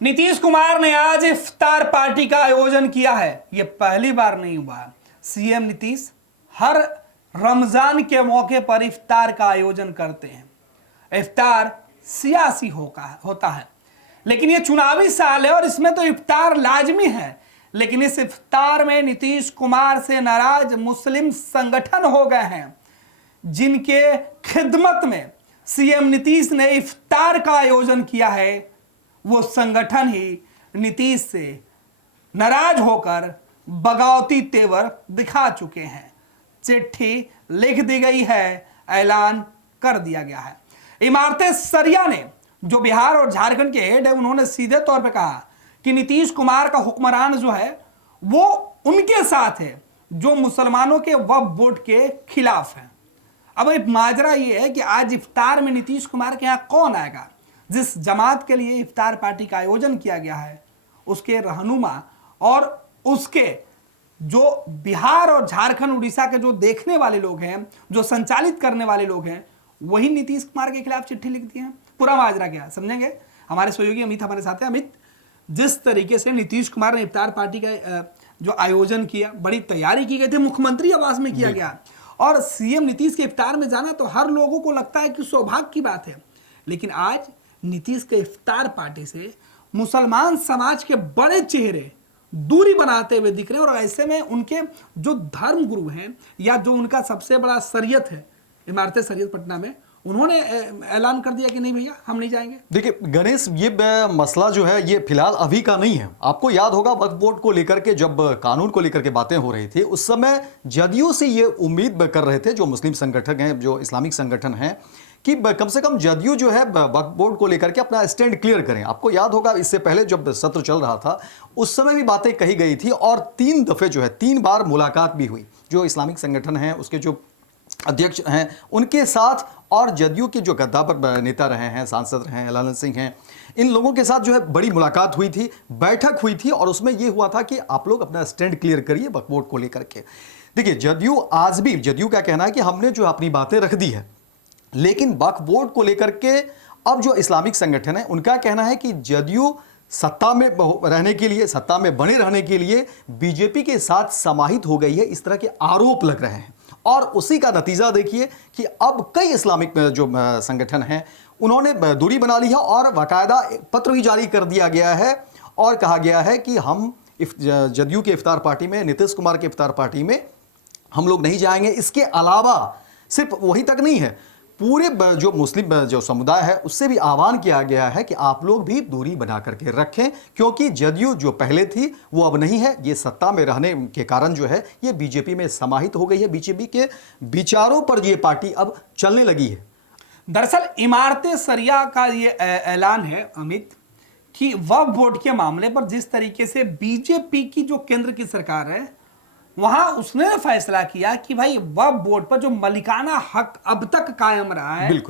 नीतीश कुमार ने आज इफ्तार पार्टी का आयोजन किया है। यह पहली बार नहीं हुआ। सीएम नीतीश हर रमजान के मौके पर इफ्तार का आयोजन करते हैं। इफ्तार सियासी होता है, लेकिन यह चुनावी साल है और इसमें तो इफ्तार लाजमी है। लेकिन इस इफ्तार में नीतीश कुमार से नाराज मुस्लिम संगठन हो गए हैं, जिनके खिदमत में सीएम नीतीश ने इफ्तार का आयोजन किया है। वो संगठन ही नीतीश से नाराज होकर बगावती तेवर दिखा चुके हैं। चिट्ठी लिख दी गई है, ऐलान कर दिया गया है। इमारतें सरिया ने, जो बिहार और झारखंड के हेड है, उन्होंने सीधे तौर पे कहा कि नीतीश कुमार का हुक्मरान जो है वो उनके साथ है जो मुसलमानों के वक्फ बोर्ड के खिलाफ है। अब एक माजरा ये है कि आज इफ्तार में नीतीश कुमार के यहाँ कौन आएगा। जिस जमात के लिए इफ्तार पार्टी का आयोजन किया गया है, उसके रहनुमा और उसके जो बिहार और झारखंड उड़ीसा के जो देखने वाले लोग हैं, जो संचालित करने वाले लोग हैं, वही नीतीश कुमार के खिलाफ चिट्ठी लिख दी है। पूरा माजरा क्या समझेंगे। हमारे सहयोगी अमित हमारे साथ हैं। अमित, जिस तरीके से नीतीश कुमार ने इफ्तार पार्टी का जो आयोजन किया, बड़ी तैयारी की गई थी, मुख्यमंत्री आवास में किया गया, और सीएम नीतीश के इफ्तार में जाना तो हर लोगों को लगता है कि सौभाग्य की बात है। लेकिन आज नीतीश के इफ्तार पार्टी से मुसलमान समाज के बड़े चेहरे दूरी बनाते हुए दिख रहे हैं। और ऐसे में उनके जो धर्म गुरु हैं या जो उनका सबसे बड़ा शरीयत है, इमारतें शरीयत पटना में, उन्होंने ऐलान कर दिया कि नहीं भैया, हम नहीं जाएंगे। देखिए गणेश, ये मसला जो है ये फिलहाल अभी का नहीं है। आपको याद होगा वक्फ बोर्ड को लेकर के जब कानून को लेकर के बातें हो रही थी, उस समय जदयू से ये उम्मीद कर रहे थे जो मुस्लिम संगठन हैं, जो इस्लामिक संगठन हैं, कि कम से कम जदयू जो है वक्फ बोर्ड को लेकर के अपना स्टैंड क्लियर करें। आपको याद होगा इससे पहले जब सत्र चल रहा था उस समय भी बातें कही गई थी और 3 दफे जो है 3 बार मुलाकात भी हुई जो इस्लामिक संगठन हैं, उसके जो अध्यक्ष हैं उनके साथ, और जदयू के जो गद्दावर नेता रहे हैं, सांसद रहे हैं, लालन सिंह हैं, इन लोगों के साथ जो है बड़ी मुलाकात हुई थी, बैठक हुई थी, और उसमें यह हुआ था कि आप लोग अपना स्टैंड क्लियर करिए वक्फ बोर्ड को लेकर के। देखिए जदयू आज भी, जदयू का कहना है कि हमने जो अपनी बातें रख दी है, लेकिन वक्फ बोर्ड को लेकर के अब जो इस्लामिक संगठन है उनका कहना है कि जदयू सत्ता में रहने के लिए, सत्ता में बने रहने के लिए बीजेपी के साथ समाहित हो गई है, इस तरह के आरोप लग रहे हैं। और उसी का नतीजा देखिए कि अब कई इस्लामिक जो संगठन हैं उन्होंने दूरी बना ली है और बाकायदा पत्र भी जारी कर दिया गया है और कहा गया है कि हम जदयू के इफ्तार पार्टी में, नीतीश कुमार के इफ्तार पार्टी में हम लोग नहीं जाएंगे। इसके अलावा सिर्फ वही तक नहीं है, पूरे जो मुस्लिम जो समुदाय है उससे भी आह्वान किया गया है कि आप लोग भी दूरी बना करके रखें, क्योंकि जदयू जो पहले थी वो अब नहीं है। ये सत्ता में रहने के कारण जो है ये बीजेपी में समाहित हो गई है, बीजेपी के विचारों पर ये पार्टी अब चलने लगी है। दरअसल इमारतें सरिया का ये ऐलान है अमित, कि वक्फ बोर्ड के मामले पर जिस तरीके से बीजेपी की जो केंद्र की सरकार है, वहां उसने फैसला किया कि भाई वक्फ बोर्ड पर जो मलिकाना हक अब तक कायम रहा है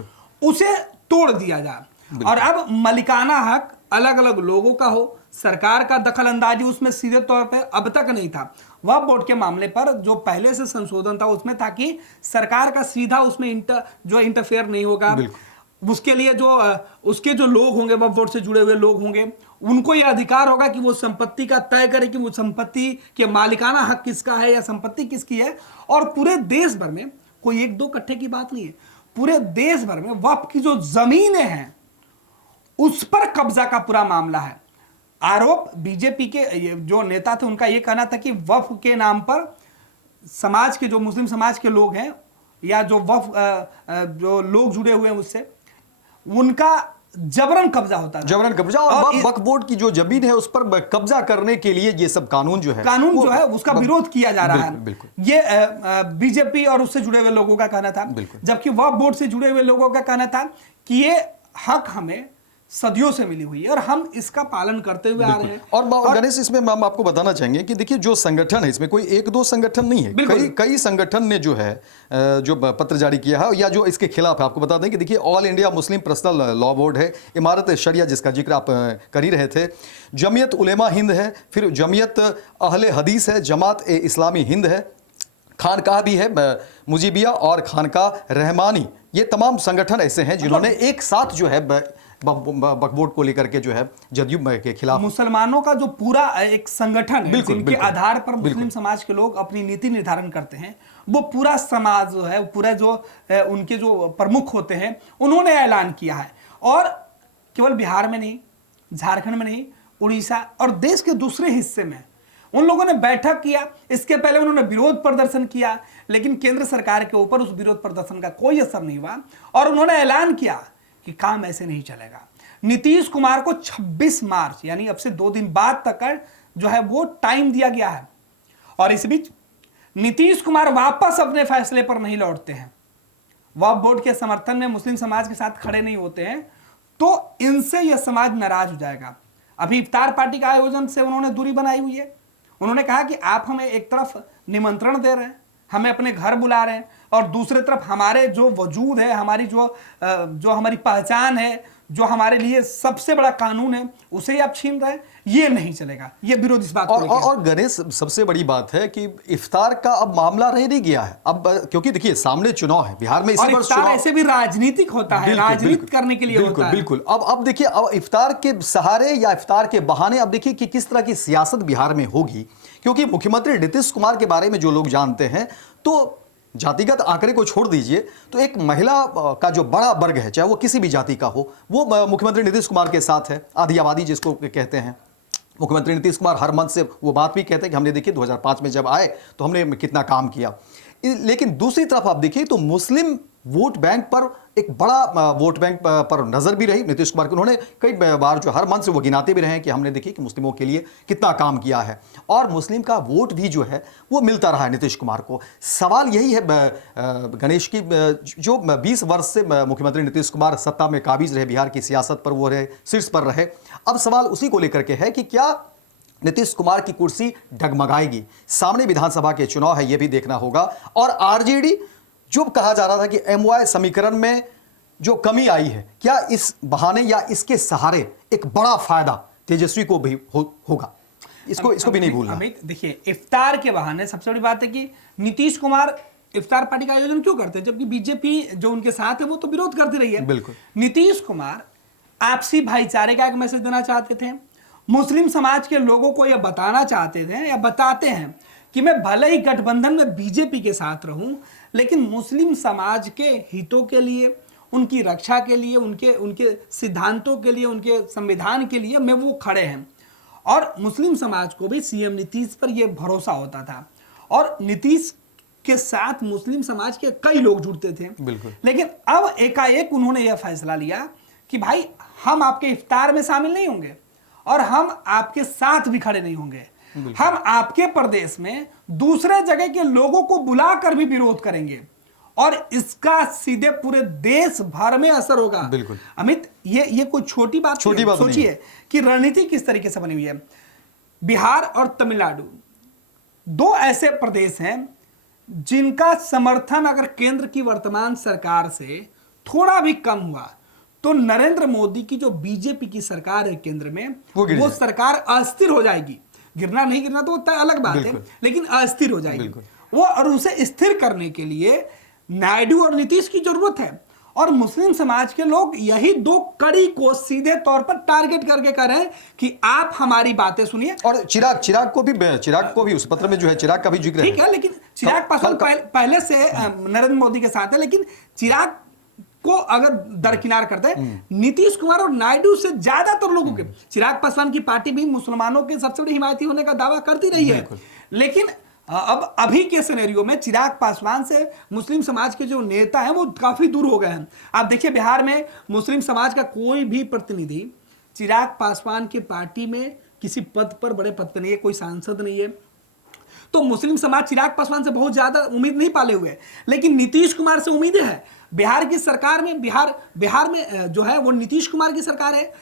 उसे तोड़ दिया जाए, और अब मलिकाना हक अलग अलग लोगों का हो। सरकार का दखल अंदाजी उसमें सीधे तौर पे अब तक नहीं था। वक्फ बोर्ड के मामले पर जो पहले से संशोधन था उसमें था कि सरकार का सीधा उसमें इंटरफेयर नहीं होगा। उसके लिए जो उसके जो लोग होंगे, वक्फ बोर्ड से जुड़े हुए लोग होंगे, उनको यह अधिकार होगा कि वो संपत्ति का तय करे कि वो संपत्ति के मालिकाना हक किसका है या संपत्ति किसकी है। और पूरे देश भर में कोई 1-2 कट्ठे की बात नहीं है, पूरे देश भर में वक्फ की जो जमीनें हैं उस पर कब्जा का पूरा मामला है। आरोप बीजेपी के जो नेता थे उनका यह कहना था कि वक्फ के नाम पर समाज के, जो मुस्लिम समाज के लोग हैं या जो वक्फ जो लोग जुड़े हुए हैं उससे, उनका जबरन कब्जा होता है, जबरन कब्जा। और वक्फ बोर्ड की जो जमीन है उस पर कब्जा करने के लिए ये सब कानून जो है उसका विरोध किया जा रहा है। ये बीजेपी और उससे जुड़े हुए लोगों का कहना था, जबकि वक्फ बोर्ड से जुड़े हुए लोगों का कहना था कि ये हक हमें सदियों से मिली हुई है और हम इसका पालन करते हुए आ रहे हैं। और गणेश, इसमें हम आपको बताना चाहेंगे कि देखिए जो संगठन है इसमें कोई 1-2 संगठन नहीं है, कई संगठन ने जो है जो पत्र जारी किया है या जो इसके खिलाफ है। आपको बता दें कि देखिए all India Muslim personal law board है, इमारत शरिया जिसका जिक्र आप कर ही रहे थे, जमीयत उलेमा हिंद है, फिर जमीयत अहले हदीस है, जमात ए इस्लामी हिंद है, खानकाह भी है, मुजीबिया और खानकाह रहमानी। ये तमाम संगठन ऐसे हैं जिन्होंने एक साथ जो है वक्फ को लेकर के जो है जदयू के खिलाफ। मुसलमानों का जो पूरा एक संगठन है बिल्कुल, जिनके बिल्कुल, आधार पर मुस्लिम समाज के लोग अपनी नीति निर्धारण करते हैं, वो पूरा समाज जो है, पूरा जो उनके जो प्रमुख होते हैं, उन्होंने ऐलान किया है। और केवल बिहार में नहीं, झारखंड में नहीं, उड़ीसा और देश के दूसरे हिस्से में उन लोगों ने बैठक किया। इसके पहले उन्होंने विरोध प्रदर्शन किया, लेकिन केंद्र सरकार के ऊपर उस विरोध प्रदर्शन का कोई असर नहीं हुआ और उन्होंने ऐलान किया कि काम ऐसे नहीं चलेगा। नीतीश कुमार को 26 मार्च यानी अब से 2 दिन बाद तक का जो है वो टाइम दिया गया है। और इस बीच नीतीश कुमार वापस अपने फैसले पर नहीं लौटते हैं, वक्फ बोर्ड के समर्थन में मुस्लिम समाज के साथ खड़े नहीं होते हैं, तो इनसे यह समाज नाराज हो जाएगा। अभी इफ्तार पार्टी का आयोजन से उन्होंने दूरी बनाई हुई है। उन्होंने कहा कि आप हमें एक तरफ निमंत्रण दे रहे हैं, हमें अपने घर बुला रहे हैं, और दूसरी तरफ हमारे जो वजूद है, हमारी जो हमारी पहचान है, जो हमारे लिए सबसे बड़ा कानून है, उसे ही आप छीन रहे हैं। ये नहीं चलेगा, ये विरोध इस बात को लेकर। और गणेश, सबसे बड़ी बात है कि इफ्तार का अब मामला रह नहीं गया है अब, क्योंकि देखिए सामने चुनाव है बिहार में, इसी इफ्तार ऐसे भी राजनीतिक होता है, राजनीति करने के लिए होता है। बिल्कुल। अब देखिए, अब इफ्तार के सहारे या इफ्तार के बहाने अब देखिए कि किस तरह की सियासत बिहार में होगी, क्योंकि मुख्यमंत्री नीतीश कुमार के बारे में जो लोग जानते हैं, तो जातिगत आंकड़े को छोड़ दीजिए तो एक महिला का जो बड़ा वर्ग है, चाहे वो किसी भी जाति का हो, वो मुख्यमंत्री नीतीश कुमार के साथ है। आधी आबादी जिसको कहते हैं, मुख्यमंत्री नीतीश कुमार हर मंच से वो बात भी कहते हैं कि हमने देखिए 2005 में जब आए तो हमने कितना काम किया। लेकिन दूसरी तरफ आप देखिए तो मुस्लिम वोट बैंक पर एक बड़ा वोट बैंक पर नजर भी रही नीतीश कुमार की। उन्होंने कई बार जो हर मंच से वो गिनाते भी रहे कि हमने देखिए कि मुस्लिमों के लिए कितना काम किया है, और मुस्लिम का वोट भी जो है वो मिलता रहा है नीतीश कुमार को। सवाल यही है गणेश की, जो 20 वर्ष से मुख्यमंत्री नीतीश कुमार सत्ता में काबिज रहे, बिहार की सियासत पर वो रहे, शीर्ष पर रहे, अब सवाल उसी को लेकर के है कि क्या नीतीश कुमार की कुर्सी डगमगाएगी। सामने विधानसभा के चुनाव है, यह भी देखना होगा। और आरजेडी, जो कहा जा रहा था कि एमवाय समीकरण में जो कमी आई है, क्या इस बहाने या इसके सहारे एक बड़ा फायदा तेजस्वी को भी होगा, इसको भी नहीं भूलना। अमित, देखिए इफ्तार के बहाने सबसे बड़ी बात है कि नीतीश कुमार इफ्तार पार्टी का आयोजन क्यों करते हैं, जबकि बीजेपी जो उनके साथ है वो तो विरोध करती रही है। बिल्कुल। नीतीश कुमार आपसी भाईचारे का एक मैसेज देना चाहते थे, मुस्लिम समाज के लोगों को यह बताना चाहते थे या बताते हैं कि मैं भले ही गठबंधन में बीजेपी के साथ रहूं, लेकिन मुस्लिम समाज के हितों के लिए, उनकी रक्षा के लिए, उनके सिद्धांतों के लिए, उनके संविधान के लिए मैं वो खड़े हैं। और मुस्लिम समाज को भी सीएम नीतीश पर यह भरोसा होता था, और नीतीश के साथ मुस्लिम समाज के कई लोग जुड़ते थे। बिल्कुल। लेकिन अब एकाएक उन्होंने यह फैसला लिया कि भाई हम आपके इफ्तार में शामिल नहीं होंगे और हम आपके साथ भी खड़े नहीं होंगे, हम आपके प्रदेश में दूसरे जगह के लोगों को बुलाकर भी विरोध करेंगे, और इसका सीधे पूरे देश भर में असर होगा। बिल्कुल। अमित, ये कोई छोटी बात सोचिए कि रणनीति किस तरीके से बनी हुई है। बिहार और तमिलनाडु 2 ऐसे प्रदेश हैं जिनका समर्थन अगर केंद्र की वर्तमान सरकार से थोड़ा भी कम हुआ तो नरेंद्र मोदी की जो बीजेपी की सरकार है केंद्र में, वो सरकार अस्थिर हो जाएगी। गिरना नहीं गिरना तो अलग बात है, लेकिन अस्थिर हो जाएगी वो। और उसे स्थिर करने के लिए नायडू और नीतीश की जरूरत है, और मुस्लिम समाज के लोग यही 2 कड़ी को सीधे तौर पर टारगेट करके कह रहे हैं कि आप हमारी बातें सुनिए। और चिराग को भी उस पत्र में जो है चिराग का भी जिक्र है। ठीक है, लेकिन चिराग पासवान पहले से नरेंद्र मोदी के साथ है, लेकिन चिराग को अगर दरकिनार करते हैं नीतीश कुमार और नायडू से ज्यादातर लोगों के, चिराग पासवान की पार्टी भी मुसलमानों के सबसे बड़ी हिमायती होने का दावा करती रही है, लेकिन अब अभी के सिनेरियो में चिराग पासवान से मुस्लिम समाज के जो नेता हैं वो काफी दूर हो गए हैं। आप देखिए बिहार में मुस्लिम समाज का कोई भी प्रतिनिधि चिराग पासवान के पार्टी में किसी पद पर, बड़े पद पर नहीं है, कोई सांसद नहीं है, तो मुस्लिम समाज चिराग पासवान से बहुत ज्यादा उम्मीद नहीं पाले हुए, लेकिन नीतीश कुमार से उम्मीदें है। बिहार की सरकार में, बिहार में जो है वो नीतीश कुमार की सरकार है।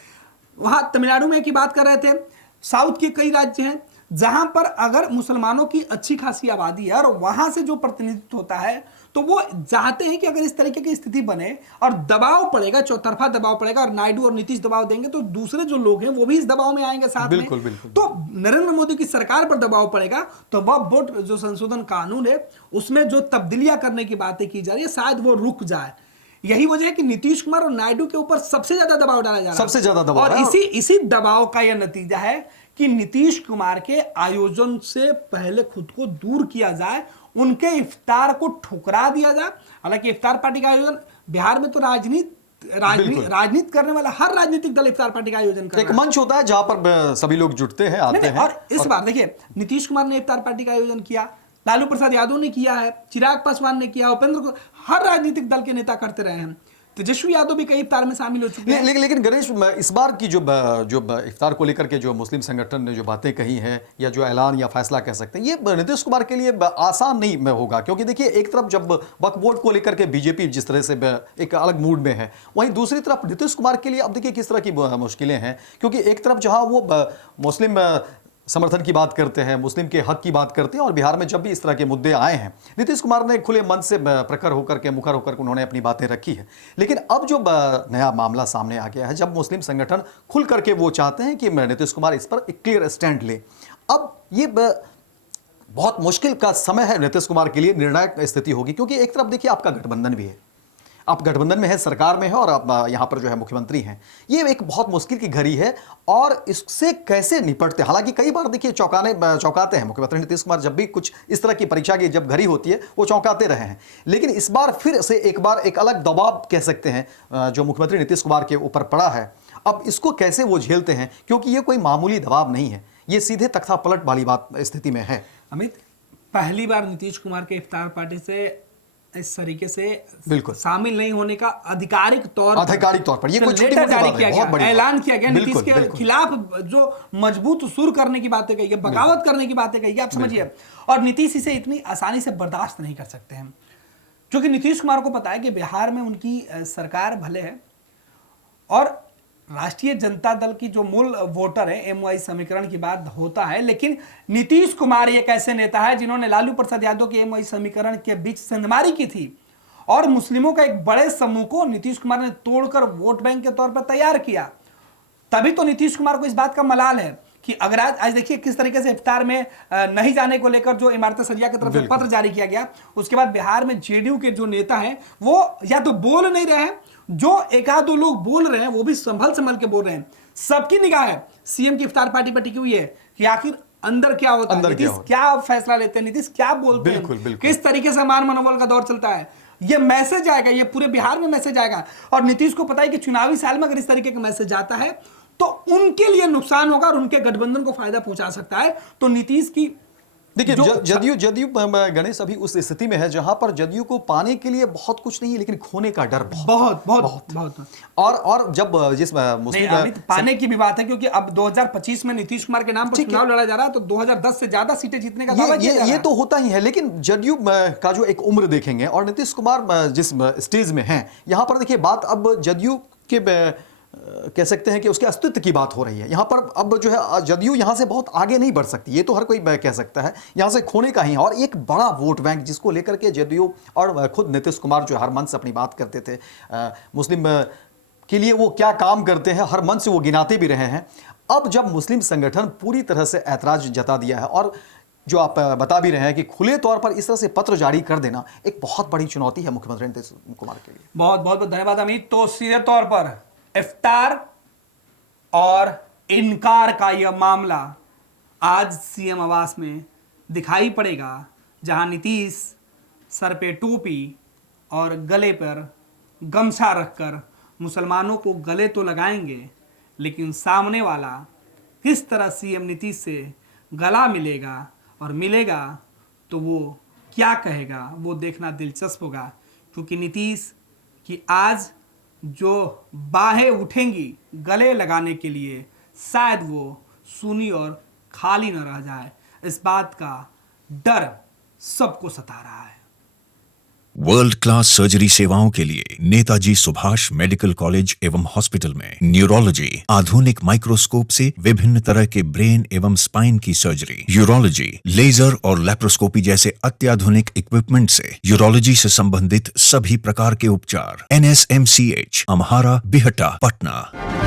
वहां तमिलनाडु में की बात कर रहे थे, साउथ के कई राज्य हैं जहां पर अगर मुसलमानों की अच्छी खासी आबादी है और वहां से जो प्रतिनिधित्व होता है, तो वो चाहते हैं कि अगर इस तरीके की स्थिति बने और दबाव पड़ेगा, चौतरफा दबाव पड़ेगा, और नायडू और नीतीश दबाव देंगे तो दूसरे जो लोग हैं वो भी इस दबाव में आएंगे साथ में। तो नरेंद्र मोदी की सरकार पर दबाव पड़ेगा, तो वक्फ बोर्ड जो संशोधन कानून है उसमें जो तब्दीलियां करने की बातें की जा रही है शायद वो रुक जाए। यही वजह है कि नीतीश कुमार और नायडू के ऊपर सबसे ज्यादा दबाव डाला जा रहा है, सबसे ज्यादा दबाव और है। इसी दबाव का यह नतीजा है कि नीतीश कुमार के आयोजन से पहले खुद को दूर किया जाए, उनके इफ्तार को ठुकरा दिया जाए। हालांकि इफ्तार पार्टी का आयोजन बिहार में तो राजनीति करने वाला हर राजनीतिक दल इफ्तार पार्टी का आयोजन कर एक मंच होता है जहां पर सभी लोग जुटते हैं, आते हैं। और इस बार देखिए, नीतीश कुमार ने इफ्तार पार्टी का आयोजन किया, लालू प्रसाद यादव ने किया है, चिराग पासवान ने किया, उपेंद्र को, हर राजनीतिक दल के नेता करते रहे हैं। तेजस्वी यादव भी कई इफ्तार में शामिल हो चुके हैं। लेकिन गणेश, इस बार की जो इफ्तार को लेकर के जो मुस्लिम संगठन ने जो बातें कही हैं, या जो ऐलान या फैसला कह सकते हैं, ये नीतीश कुमार के लिए आसान नहीं होगा। क्योंकि देखिए, एक तरफ जब वक्फ बोर्ड को लेकर के बीजेपी जिस तरह से एक अलग मूड में है, वहीं दूसरी तरफ नीतीश कुमार के लिए अब देखिए किस तरह की मुश्किलें हैं। क्योंकि एक तरफ जहां वो मुस्लिम समर्थन की बात करते हैं, मुस्लिम के हक की बात करते हैं, और बिहार में जब भी इस तरह के मुद्दे आए हैं, नीतीश कुमार ने खुले मन से प्रखर होकर के, मुखर होकर के उन्होंने अपनी बातें रखी है। लेकिन अब जो नया मामला सामने आ गया है, जब मुस्लिम संगठन खुल करके वो चाहते हैं कि नीतीश कुमार इस पर एक क्लियर स्टैंड ले, अब ये बहुत मुश्किल का समय है नीतीश कुमार के लिए, निर्णायक स्थिति होगी। क्योंकि एक तरफ देखिए, आपका गठबंधन भी है, आप गठबंधन में है, सरकार में है, और आप यहाँ पर जो है मुख्यमंत्री हैं। ये एक बहुत मुश्किल की घड़ी है, और इससे कैसे निपटते। हालांकि कई बार देखिए चौंकाते हैं मुख्यमंत्री नीतीश कुमार, जब भी कुछ इस तरह की परीक्षा की जब घड़ी होती है, वो चौंकाते रहे हैं। लेकिन इस बार फिर से एक बार एक अलग दबाव कह सकते हैं जो मुख्यमंत्री नीतीश कुमार के ऊपर पड़ा है। अब इसको कैसे वो झेलते हैं, क्योंकि ये कोई मामूली दबाव नहीं है, ये सीधे तख्ता पलट वाली बात स्थिति में है। अमित, पहली बार नीतीश कुमार के इफ्तार पार्टी से इस तरीके से बिल्कुल शामिल नहीं होने का आधिकारिक तौर पर ये कोई छोटी मोटी जारी बात किया है, बहुत गया, बड़ी ऐलान किया गया। नीतीश के बिल्कुल। खिलाफ जो मजबूत सुर करने की बातें कही है, बगावत करने की बातें कही है, आप समझिए। और नीतीश इसे इतनी आसानी से बर्दाश्त नहीं कर सकते हैं, क्योंकि नीतीश कुमार को पता है कि बिहार में उनकी सरकार भले है, और राष्ट्रीय जनता दल की जो मूल वोटर है, एमवाई समीकरण की बात होता है, लेकिन नीतीश कुमार एक ऐसे नेता है जिन्होंने लालू प्रसाद यादव के एमवाई समीकरण के बीच सेंधमारी की थी, और मुस्लिमों का एक बड़े समूह को नीतीश कुमार ने तोड़कर वोट बैंक के तौर पर तैयार किया। तभी तो नीतीश कुमार को इस बात का मलाल है कि अगर आज देखिए किस तरीके से इफ्तार में नहीं जाने को लेकर जो इमारत सरिया की तरफ से पत्र जारी किया गया, उसके बाद बिहार में जेडीयू के जो नेता हैं वो या तो बोल नहीं रहे हैं, जो एक आध दो लोग बोल रहे हैं वो भी संभल के बोल रहे हैं। सबकी निगाह है सीएम की इफ्तार पार्टी पर टिकी हुई है कि आखिर अंदर क्या होता है, नीतीश क्या फैसला लेते हैं, नीतीश क्या बोलते हैं, किस तरीके से मान मनोबल का दौर चलता है। ये मैसेज आएगा, ये पूरे बिहार में मैसेज आएगा, और नीतीश को पता है कि चुनावी साल में अगर इस तरीके का मैसेज आता है तो उनके लिए नुकसान होगा और उनके गठबंधन को फायदा पहुंचा सकता है। तो नीतीश की देखिए, जदयू गणेश अभी उस स्थिति में है जहां पर जदयू को पाने के लिए बहुत कुछ नहीं है, लेकिन खोने का डर बहुत। और जब जिस मुस्लिम पाने की भी बात है, क्योंकि अब 2025 में नीतीश कुमार के नाम पर चुनाव लड़ा जा रहा है, तो 2010 से ज्यादा सीटें जीतने का दावा किया जा रहा है। ये तो होता ही है, लेकिन जदयू का जो एक उम्र देखेंगे और नीतीश कुमार जिस स्टेज में हैं, यहां पर देखिए बात अब जदयू के कह सकते हैं कि उसके अस्तित्व की बात हो रही है। यहाँ पर अब जो है जदयू यहाँ से बहुत आगे नहीं बढ़ सकती, ये तो हर कोई कह सकता है, यहाँ से खोने का ही है। और एक बड़ा वोट बैंक जिसको लेकर के जदयू और खुद नीतीश कुमार जो हर मंच से अपनी बात करते थे, मुस्लिम के लिए वो क्या काम करते हैं, हर मंच से वो गिनाते भी रहे हैं। अब जब मुस्लिम संगठन पूरी तरह से ऐतराज जता दिया है, और जो आप बता भी रहे हैं कि खुले तौर पर इस तरह से पत्र जारी कर देना एक बहुत बड़ी चुनौती है मुख्यमंत्री नीतीश कुमार के लिए। बहुत बहुत धन्यवाद अमित। तो सीधे तौर पर इफ्तार और इनकार का यह मामला आज सीएम आवास में दिखाई पड़ेगा, जहां नीतीश सर पे टोपी और गले पर गमछा रखकर मुसलमानों को गले तो लगाएंगे, लेकिन सामने वाला किस तरह सीएम नीतीश से गला मिलेगा और मिलेगा तो वो क्या कहेगा, वो देखना दिलचस्प होगा। क्योंकि नीतीश की आज जो बाहें उठेंगी गले लगाने के लिए, शायद वो सूनी और खाली न रह जाए, इस बात का डर सबको सता रहा है। वर्ल्ड क्लास सर्जरी सेवाओं के लिए नेताजी सुभाष मेडिकल कॉलेज एवं हॉस्पिटल में न्यूरोलॉजी, आधुनिक माइक्रोस्कोप से विभिन्न तरह के ब्रेन एवं स्पाइन की सर्जरी, यूरोलॉजी, लेजर और लेप्रोस्कोपी जैसे अत्याधुनिक इक्विपमेंट से यूरोलॉजी से संबंधित सभी प्रकार के उपचार। NSMCH, अम्हारा, बिहटा, पटना।